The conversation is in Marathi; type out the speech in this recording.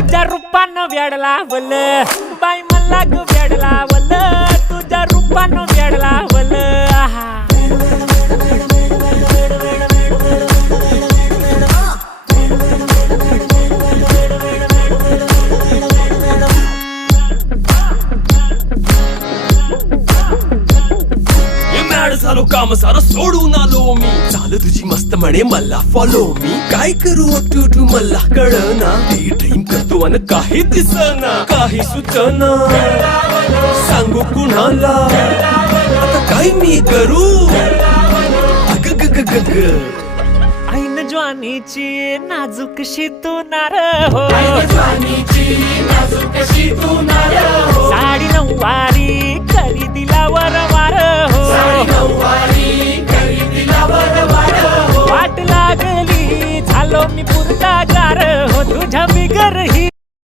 तुझ्या रूपानं वेड लावल बाई मला ग वेड लावल तुझ्या रूपानं वेड लावल आहा झालो काम सारं सोडून आलो मी चाल तुझी मस्त म्हणे मला फॉलो मी काय करू टू मला कळना ड्रीम करतो आणि काही दिसना काही सुचना सांगू कुणाला आता काय मी करू अग ग ग ग ग ऐन ज्वानीची नाजूकशी तू नार हो साडी नऊवारी करी दिला वरवार हो वाट लागली झालो मी पुरता गार हो तुझ्या बिगर ही